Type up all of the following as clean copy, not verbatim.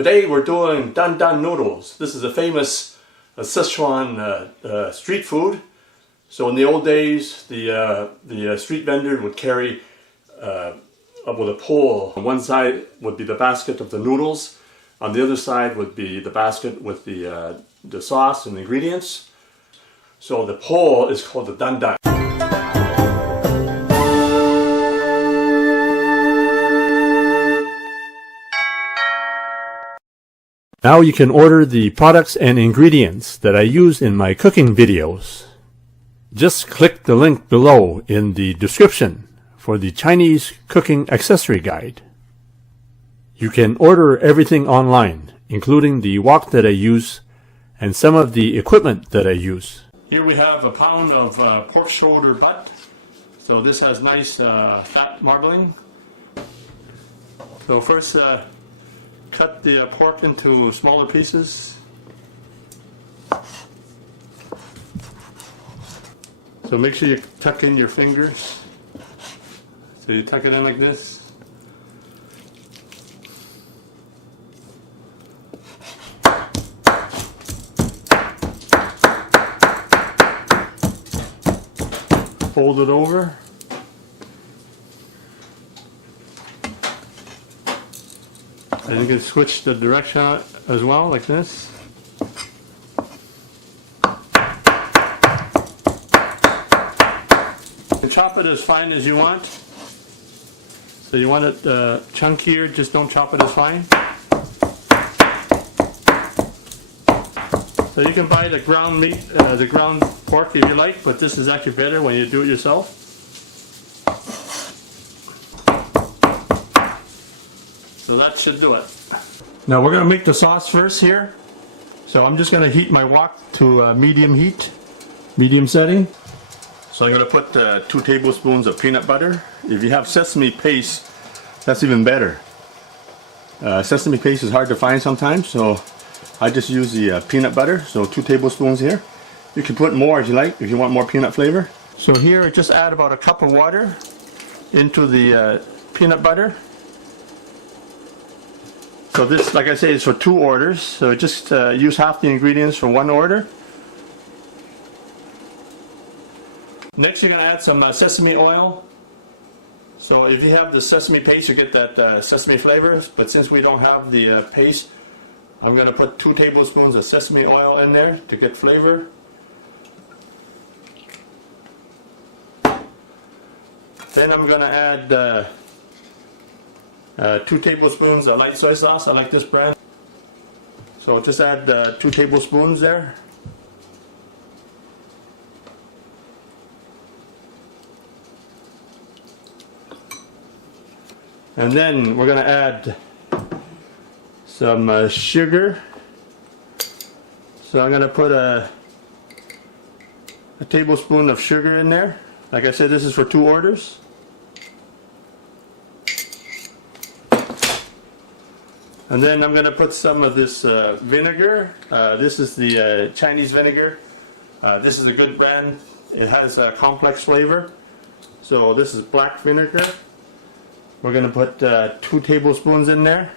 Today we're doing Dan Dan Noodles. This is a famous Sichuan street food. So in the old days, the street vendor would carry up with a pole. On one side would be the basket of the noodles. On the other side would be the basket with the sauce and the ingredients. So the pole is called the Dan Dan. Now you can order the products and ingredients that I use in my cooking videos. Just click the link below in the description for the Chinese cooking accessory guide. You can order everything online, including the wok that I use and some of the equipment that I use. Here we have a pound of pork shoulder butt. So this has nice fat marbling. So first cut the pork into smaller pieces. So make sure you tuck in your fingers. So you tuck it in like this. Fold it over. And you can switch the direction as well, like this. You can chop it as fine as you want. So you want it chunkier, just don't chop it as fine. So you can buy the ground meat, the ground pork if you like, but this is actually better when you do it yourself. So that should do it. Now we're going to make the sauce first here. So I'm just going to heat my wok to medium heat, medium setting. So I'm going to put 2 tablespoons of peanut butter. If you have sesame paste, that's even better. Sesame paste is hard to find sometimes, so I just use the peanut butter. So 2 tablespoons here. You can put more if you like, if you want more peanut flavor. So here just add about a cup of water into the peanut butter. So this, like I say, is for 2 orders. So just use half the ingredients for 1 order. Next you're going to add some sesame oil. So if you have the sesame paste, you get that sesame flavor. But since we don't have the paste, I'm going to put 2 tablespoons of sesame oil in there to get flavor. Then I'm going to add 2 tablespoons of light soy sauce. I like this brand. So just add 2 tablespoons there. And then we're going to add some sugar. So I'm going to put a tablespoon of sugar in there. Like I said, this is for 2 orders. And then I'm going to put some of this vinegar. This is the Chinese vinegar. This is a good brand. It has a complex flavor. So this is black vinegar. We're going to put 2 tablespoons in there.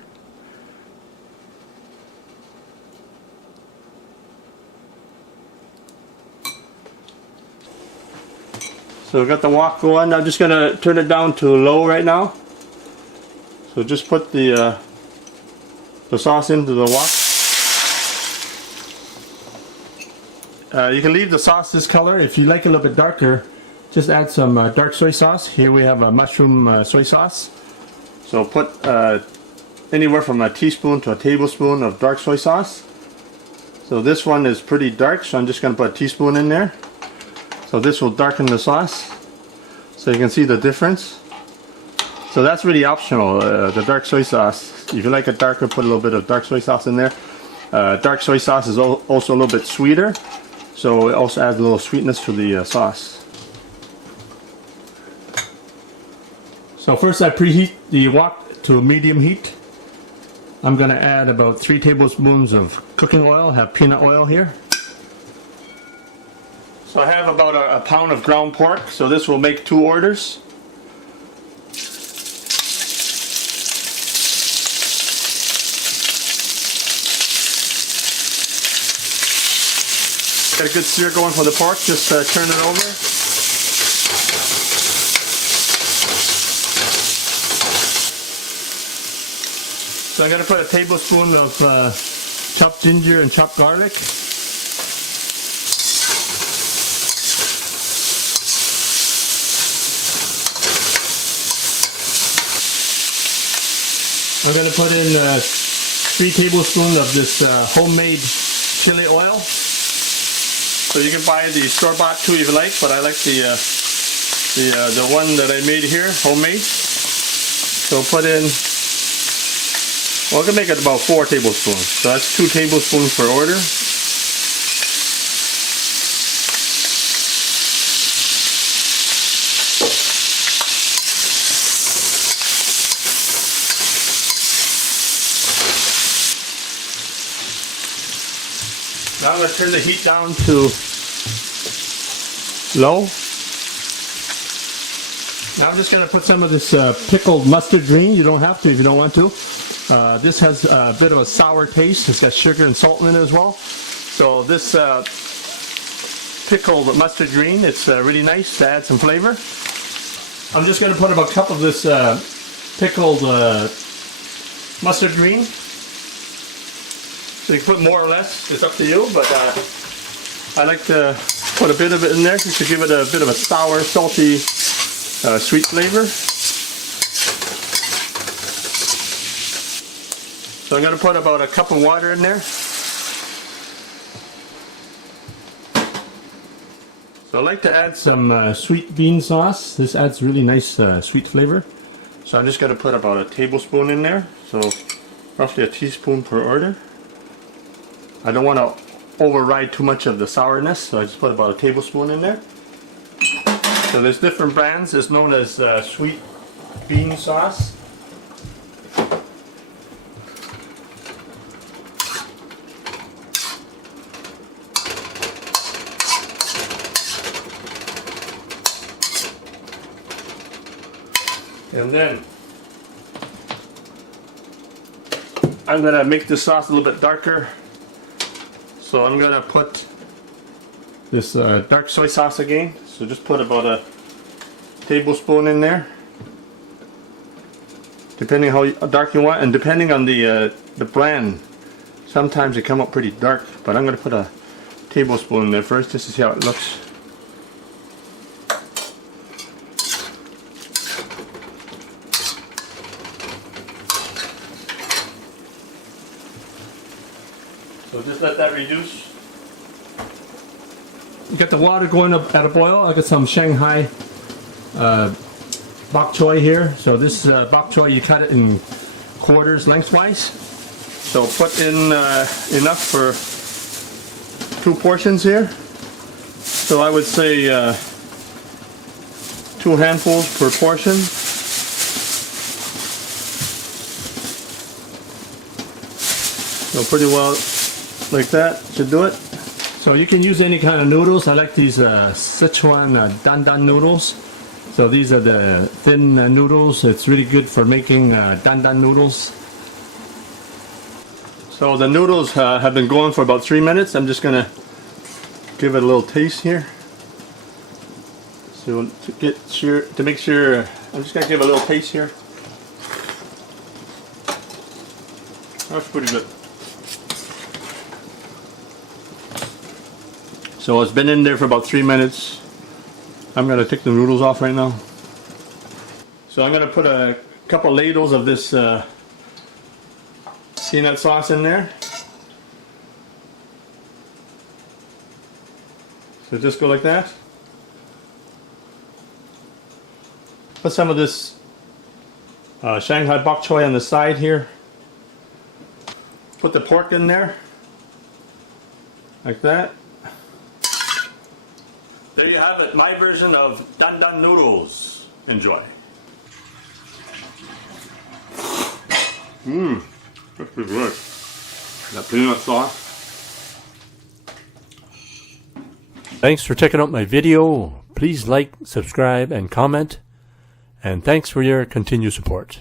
So we've got the wok going. I'm just going to turn it down to low right now. So just put the sauce into the wok. You can leave the sauce this color. If you like it a little bit darker, just add some dark soy sauce. Here we have a mushroom soy sauce. So put anywhere from a teaspoon to a tablespoon of dark soy sauce. So this one is pretty dark, so I'm just going to put a teaspoon in there. So this will darken the sauce. So you can see the difference. So that's really optional, the dark soy sauce. If you like it darker, put a little bit of dark soy sauce in there. Dark soy sauce is also a little bit sweeter, so it also adds a little sweetness to the sauce. So first I preheat the wok to medium heat. I'm going to add about 3 tablespoons of cooking oil. I have peanut oil here. So I have about a pound of ground pork, so this will make 2 orders. Got a good sear going for the pork. Just turn it over. So I'm going to put a tablespoon of chopped ginger and chopped garlic. I'm going to put in 3 tablespoons of this homemade chili oil. So you can buy the store-bought too if you like, but I like the one that I made here, homemade. So put in, well, I can make it about 4 tablespoons. So that's 2 tablespoons per order. Now I'm going to turn the heat down to low. Now I'm just going to put some of this pickled mustard green. You don't have to if you don't want to. This has a bit of a sour taste. It's got sugar and salt in it as well. So this pickled mustard green, it's really nice to add some flavor. I'm just going to put about a cup of this pickled mustard green. So you can put more or less, it's up to you, but I like to put a bit of it in there just to give it a bit of a sour, salty, sweet flavor. So I'm going to put about a cup of water in there. So I like to add some sweet bean sauce. This adds really nice sweet flavor. So I'm just going to put about a tablespoon in there, so roughly a teaspoon per order. I don't want to override too much of the sourness, so I just put about a tablespoon in there. So there's different brands. It's known as sweet bean sauce. And then I'm going to make this sauce a little bit darker. So I'm going to put this dark soy sauce again. So just put about a tablespoon in there, depending how dark you want, and depending on the brand. Sometimes they come up pretty dark, but I'm going to put a tablespoon in there first just to see how it looks. So just let that reduce. You got the water going up at a boil. I got some Shanghai bok choy here. So this bok choy, you cut it in quarters lengthwise. So put in enough for 2 portions here. So I would say 2 handfuls per portion. So pretty well like that should do it. So you can use any kind of noodles. I like these Sichuan Dan Dan Noodles. So these are the thin noodles. It's really good for making Dan Dan noodles. So the noodles have been going for about 3 minutes. I'm just gonna give it a little taste here. So to make sure, I'm just gonna give it a little taste here. That's pretty good. So it's been in there for about 3 minutes. I'm going to take the noodles off right now. So I'm going to put a couple ladles of this peanut sauce in there. So just go like that. Put some of this Shanghai bok choy on the side here. Put the pork in there. Like that. There you have it, my version of Dan Dan Noodles. Enjoy. That's pretty good. That peanut sauce. Thanks for checking out my video. Please like, subscribe, and comment. And thanks for your continued support.